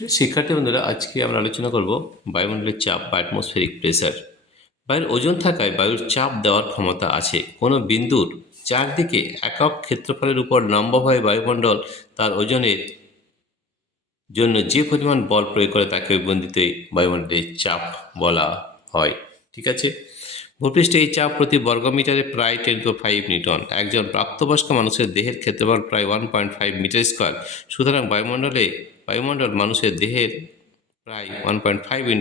শিক্ষার্থী বন্ধুরা, আজকে আমরা আলোচনা করব বায়ুমণ্ডলের চাপ বা অ্যাটমসফেরিক প্রেসার। বায়ুর ওজন থাকায় বায়ুর চাপ দেওয়ার ক্ষমতা আছে। কোনো বিন্দুর চারদিকে একক ক্ষেত্রফলের উপর লম্বভাবে বায়ুমণ্ডল তার ওজনের জন্য যে পরিমাণ বল প্রয়োগ করে তাকে ওই বিন্দুতে বায়ুমণ্ডলের চাপ বলা হয়। ঠিক আছে। ভূপৃষ্ঠে এই চাপ প্রতি বর্গমিটারে প্রায় 10⁵ নিউটন। একজন প্রাপ্তবয়স্ক মানুষের দেহের ক্ষেত্রফল প্রায় 1.5 মিটার স্কোয়ার। সুতরাং বায়ুমণ্ডল মানুষের দেহের প্রায় 1.5 ×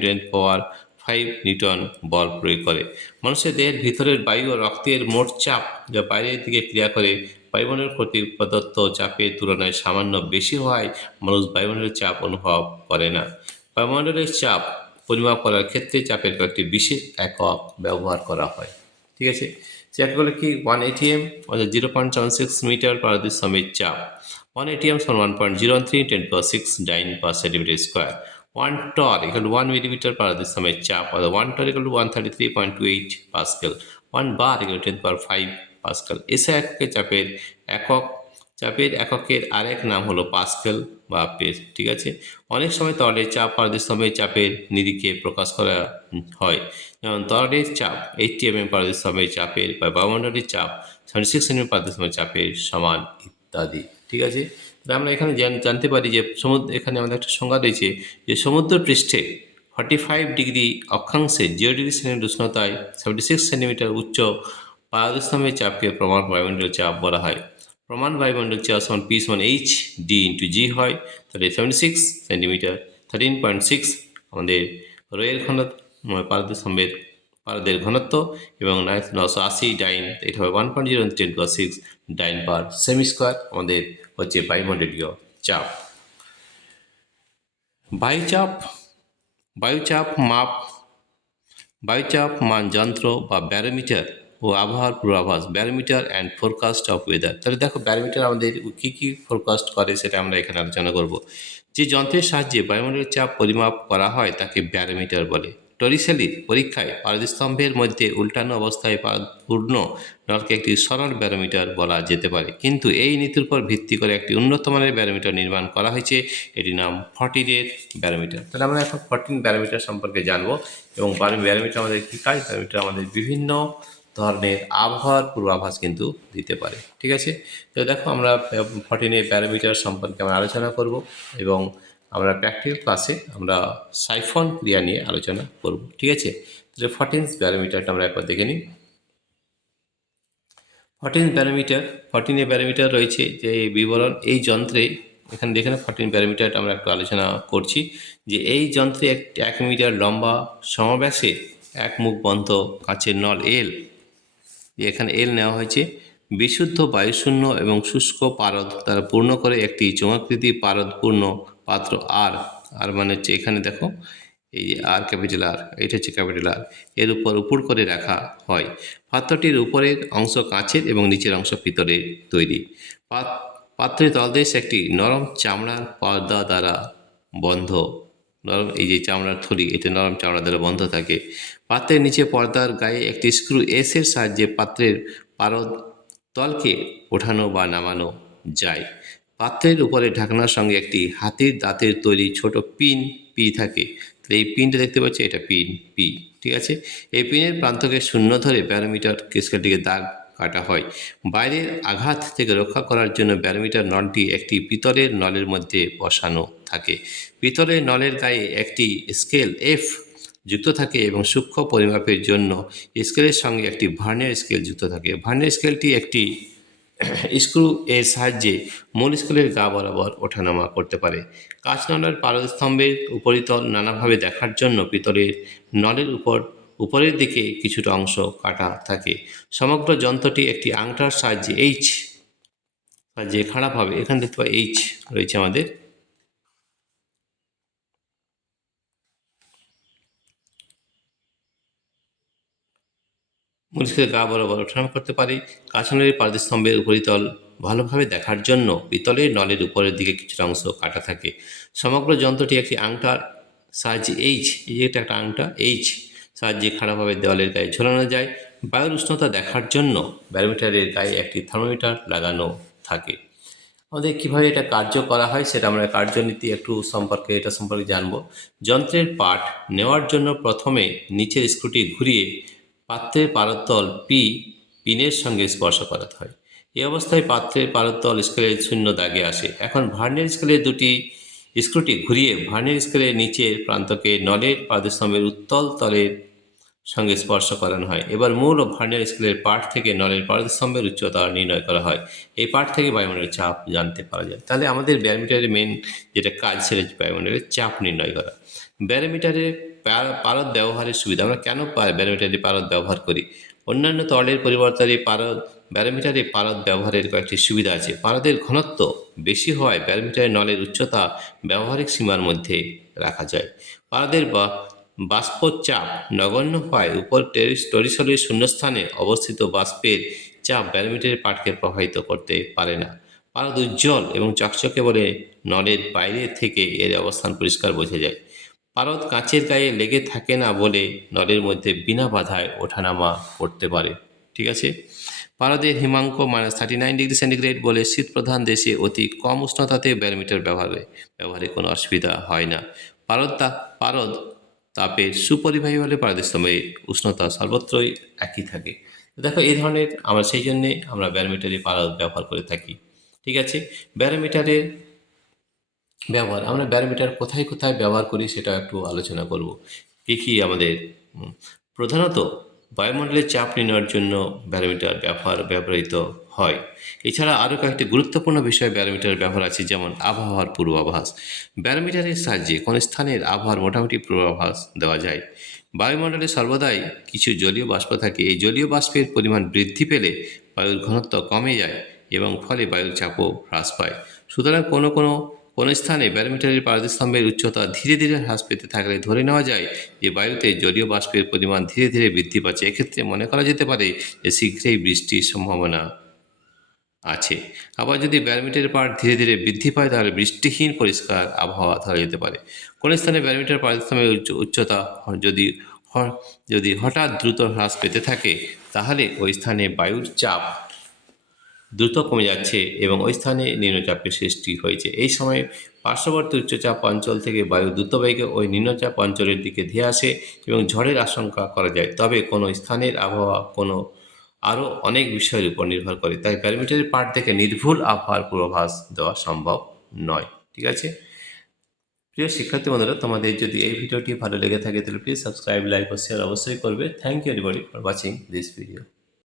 10⁵ বল প্রয়োগ করে। মানুষের দেহের ভিতরের বায়ু ও রক্তের মোট চাপ, যা বাইরের দিকে ক্রিয়া করে, বায়ুমণ্ডলের প্রতি প্রদত্ত চাপের তুলনায় সামান্য বেশি হওয়ায় মানুষ বায়ুমণ্ডলের চাপ অনুভব করে না। বায়ুমণ্ডলের চাপ পরিমাপ করার ক্ষেত্রে চাপের কয়েকটি বিশেষ একক ব্যবহার করা হয়। ঠিক আছে। সে এককগুলো কি 1 ATM অর্থাৎ 0.76 মিটার/সমেত চাপ। 1 ATM সমান 1.013 × 10⁻⁶ ডাইন/সেন্টিমিটার স্কোয়ার। 1 tor equal to 1 মিলিমিটার/সমেত চাপ অর্থাৎ 1 tor equal to 133.28 pascal. 1 bar equal to 10⁵ pascal. SI এককে চাপের এককের আরেক নাম হলো পাস্কেল বা পেজ। ঠিক আছে। অনেক সময় তরলের চাপ পারদর্শী চাপের নিরিখে প্রকাশ করা হয়। যেমন তরলের চাপ 80 mm/পারদর্শী চাপের বা বায়ুমণ্ডলের চাপ 76 mm/পারদর্শী চাপের সমান ইত্যাদি। ঠিক আছে। আমরা এখানে জানতে পারি যে এখানে আমাদের একটা সংজ্ঞা রয়েছে যে সমুদ্র পৃষ্ঠে 45 ডিগ্রি অক্ষাংশে 0 ডিগ্রি সেন্টিগ্রেড উষ্ণতায় 76 সেন্টিমিটার উচ্চ পারদর্শী চাপকে প্রমাণ বায়ুমণ্ডলের চাপ বলা হয়। প্রমাণ বায়ুমণ্ডল চাপ সমান পি সমান এইচ ডি ইন্টু জি হয়। তাহলে 76 সেন্টিমিটার 13.6 আমাদের রোয়ের ঘনত্ব, পারদের ঘনত্ব, এবং 980 ডাইন, এটা হবে 1.010⁶ ডাইন/সেমি স্কোয়ার আমাদের হচ্ছে বায়ুমণ্ডলীয় চাপ। বায়ুচাপ বায়ুচাপ মাপ বায়ুচাপ মান যন্ত্র বা ব্যারোমিটার ও আবহাওয়ার পূর্বাভাস। Barometer and forecast of weather. তাহলে দেখো, ব্যারোমিটার আমাদের কী কী ফোরকাস্ট করে সেটা আমরা এখানে আলোচনা করব। যে যন্ত্রের সাহায্যে বায়ুমণ্ডলের চাপ পরিমাপ করা হয় তাকে ব্যারোমিটার বলে। টরিসেলির পরীক্ষায় পারদস্তম্ভের মধ্যে উল্টানো অবস্থায় পূর্ণ নলকে একটি সরল ব্যারোমিটার বলা যেতে পারে, কিন্তু এই নীতির উপর ভিত্তি করে একটি উন্নত মানের ব্যারোমিটার নির্মাণ করা হয়েছে। এটির নাম ফর্টিনের ব্যারোমিটার। তাহলে আমরা এখন ফর্টিন ব্যারোমিটার সম্পর্কে জানবো। এবং ব্যারোমিটার আমাদের কী কাজ? ব্যারোমিটার আমাদের বিভিন্ন ধরনের আবহাওয়ার পূর্বাভাস কিন্তু দিতে পারে। ঠিক আছে। তো দেখো, আমরা ফর্টিনের ব্যারোমিটার সম্পর্কে আমরা আলোচনা করব এবং আমরা প্র্যাকটিক্যাল ক্লাসে আমরা সাইফন ক্রিয়া নিয়ে আলোচনা করব। ঠিক আছে। তাহলে ফর্টিনস ব্যারোমিটারটা আমরা একবার দেখে নিই। ফর্টিনের ব্যারোমিটার রয়েছে যে বিবরণ। এই যন্ত্রে এখানে দেখে না, 14 ব্যারোমিটারটা আমরা একটু আলোচনা করছি যে এই যন্ত্রে 1 মিটার লম্বা সমব্যাসে এক মুখ বন্ধ কাচের নল এল, এখানে এল নেওয়া হয়েছে, বিশুদ্ধ বায়ুশূন্য এবং শুষ্ক পারদ দ্বারা পূর্ণ করে একটি চোঙাকৃতি পারদপূর্ণ পাত্র আর, আর মানে হচ্ছে এখানে দেখো এই যে আর, ক্যাপিটাল আর, এটা হচ্ছে ক্যাপিটাল আর, এর উপর করে রাখা হয়। পাত্রটির উপরের অংশ কাঁচের এবং নিচের অংশ পিতলের তৈরি। পাত্রের তলদেশ একটি নরম চামড়ার পর্দা দ্বারা বন্ধ। নরম এই যে চামড়ার থলি, এটা নরম চামড়া দ্বারা বন্ধ থাকে। পাত্রের নিচে পর্দার গায়ে একটি স্ক্রু এসের সাহায্যে পাত্রের পারদ তলকে ওঠানো বা নামানো যায়। পাত্রের উপরে ঢাকনার সঙ্গে একটি হাতির দাঁতের তৈরি ছোট পিন পি থাকে। এই পিনটা দেখতে পাচ্ছি, এটা পিন পি। ঠিক আছে। এই পিনের প্রান্তকে শূন্য ধরে ব্যারোমিটার স্কেলটিকে দাগ কাটা হয়। বাইরের আঘাত থেকে রক্ষা করার জন্য ব্যারোমিটার নলটি একটি পিতলের নলের মধ্যে বসানো থাকে। পিতলের নলের গায়ে একটি স্কেল এফ যুক্ত থাকে এবং সূক্ষ্ম পরিমাপের জন্য স্কেলের সঙ্গে একটি ভার্নিয়ার স্কেল যুক্ত থাকে। ভার্নিয়ার স্কেলটি একটি স্ক্রু এর সাহায্যে মূল স্কেলের গা বরাবর ওঠানামা করতে পারে। কাঁচ নলের পারদস্তম্ভের উপরিতল নানাভাবে দেখার জন্য পিতলের নলের উপরের দিকে কিছুটা অংশ কাটা থাকে। সমগ্র যন্ত্রটি একটি আংটার সাহায্যে খাড়াভাবে, এখানে দেখতে পাই এইচ রয়েছে আমাদের, মূলস্কেলের গা বরাবর ওঠানামা করতে পারে। কাঁচনলের পারদস্তম্ভের উপরিতল ভালোভাবে দেখার জন্য পিতলের নলের উপরের দিকে কিছুটা অংশ কাটা থাকে। সমগ্র যন্ত্রটি একটি আংটার সাহায্যে এইচ, এই যে এটা একটা আংটা, এইচ সাহায্যে খাড়াভাবে দেওয়ালের গায়ে ঝোলানো যায়। বায়ুর উষ্ণতা দেখার জন্য ব্যারোমিটারের গায়ে একটি থার্মোমিটার লাগানো থাকে। আমাদের কীভাবে এটা কার্য করা হয় সেটা আমরা কার্যনীতি একটু সম্পর্কে এটা সম্পর্কে জানব। যন্ত্রের পাঠ নেওয়ার জন্য প্রথমে নিচের স্ক্রুটি ঘুরিয়ে পাত্রের পারতল পিনের সঙ্গে স্পর্শ করাতে হয়। এই অবস্থায় পাত্রের পারতল স্কেলের শূন্য দাগে আসে। এখন ভার্নিয়ার স্কেলের দুটি স্ক্রুটি ঘুরিয়ে ভার্নিয়ার স্কেলের নিচের প্রান্তকে নলের পাদস্তম্ভের উত্তল তলের সঙ্গে স্পর্শ করানো হয়। এবার মূল ও ভার্নিয়ার স্কেলের পাঠ থেকে নলের পারদস্তম্ভের উচ্চতা নির্ণয় করা হয়। এই পাঠ থেকে বায়ুমণ্ডলের চাপ জানতে পারা যায়। তাহলে আমাদের ব্যারোমিটারের মেন যেটা কাজ সেটা হচ্ছে বায়ুমণ্ডলের চাপ নির্ণয় করা। ব্যারোমিটারের পারদ ব্যবহারের সুবিধা, আমরা কেন ব্যারোমিটারে পারদ ব্যবহার করি? অন্যান্য তলের পরিবর্তনে ব্যারোমিটারে পারদ ব্যবহারের কয়েকটি সুবিধা আছে। পারদের ঘনত্ব বেশি হওয়ায় ব্যারোমিটারের নলের উচ্চতা ব্যবহারিক সীমার মধ্যে রাখা যায়। পারদের বাষ্পচাপ নগণ্য হওয়ায় উপর টরিসলের শূন্যস্থানে অবস্থিত বাষ্পের চাপ ব্যারোমিটারের পাঠকে প্রভাবিত করতে পারে না। পারদ উজ্জ্বল এবং চকচকে বলে নলের বাইরে থেকে এর অবস্থান পরিষ্কার বোঝা যায়। পারদ কাঁচের গায়ে লেগে থাকে না বলে নলের মধ্যে বিনা বাধায় ওঠানামা করতে পারে। ঠিক আছে। পারদের হিমাঙ্ক -39°C বলে শীতপ্রধান দেশে অতি কম উষ্ণতাতে ব্যারোমিটার ব্যবহারে কোনো অসুবিধা হয় না। পারদ তাপের সুপরিবাহী হলে পারদের স্তম্ভে উষ্ণতা সর্বত্রই একই থাকে। দেখো এই ধরনের সেই জন্যে আমরা ব্যারোমিটারে পারদ ব্যবহার করে থাকি। ঠিক আছে। ব্যারোমিটারের ব্যবহার, আমরা ব্যারোমিটার কোথায় কোথায় ব্যবহার করি সেটা একটু আলোচনা করব। কী আমাদের প্রধানত বায়ুমণ্ডলের চাপ নির্ণয়ের জন্য ব্যারোমিটার ব্যবহৃত হয়। এছাড়া আরও কয়েকটি গুরুত্বপূর্ণ বিষয়ে ব্যারোমিটারের ব্যবহার আছে, যেমন আবহাওয়ার পূর্বাভাস। ব্যারোমিটারের সাহায্যে কোনো স্থানের আবহাওয়ার মোটামুটি পূর্বাভাস দেওয়া যায়। বায়ুমণ্ডলে সর্বদাই কিছু জলীয় বাষ্প থাকে। এই জলীয় বাষ্পের পরিমাণ বৃদ্ধি পেলে বায়ুর ঘনত্ব কমে যায় এবং ফলে বায়ুর চাপও হ্রাস পায়। সুতরাং কোনো স্থানে ব্যারোমিটারের পারদস্তম্ভের উচ্চতা ধীরে ধীরে হ্রাস পেতে থাকলে ধরে নেওয়া যায় যে বায়ুতে জলীয় বাষ্পের পরিমাণ ধীরে ধীরে বৃদ্ধি পাচ্ছে। এক্ষেত্রে মনে করা যেতে পারে যে শীঘ্রই বৃষ্টির সম্ভাবনা আছে। আবার যদি ব্যারোমিটারের পাঠ ধীরে ধীরে বৃদ্ধি পায় তাহলে বৃষ্টিহীন পরিষ্কার আবহাওয়া ধরা যেতে পারে। কোনো স্থানে ব্যারোমিটার পারদস্তম্ভের উচ্চতা যদি হঠাৎ দ্রুত হ্রাস পেতে থাকে তাহলে ওই স্থানে বায়ুর চাপ দ্রুত কমে যাচ্ছে এবং ওই স্থানে নিম্নচাপের সৃষ্টি হয়েছে। এই সময় পার্শ্ববর্তী উচ্চচাপ অঞ্চল থেকে বায়ু দ্রুতবেগে ওই নিম্নচাপ অঞ্চলের দিকে ধেয়ে আসে এবং ঝড়ের আশঙ্কা করা যায়। তবে কোনো স্থানের আবহাওয়া আরও অনেক বিষয়ের উপর নির্ভর করে, তাই ব্যারোমিটারের পাঠ থেকে নির্ভুল আবহাওয়ার পূর্বাভাস দেওয়া সম্ভব নয়। ঠিক আছে। প্রিয় শিক্ষার্থী বন্ধুরা, তোমাদের যদি এই ভিডিওটি ভালো লেগে থাকে তাহলে প্লিজ সাবস্ক্রাইব, লাইক ও শেয়ার অবশ্যই করবে। Thank you everybody for watching this video.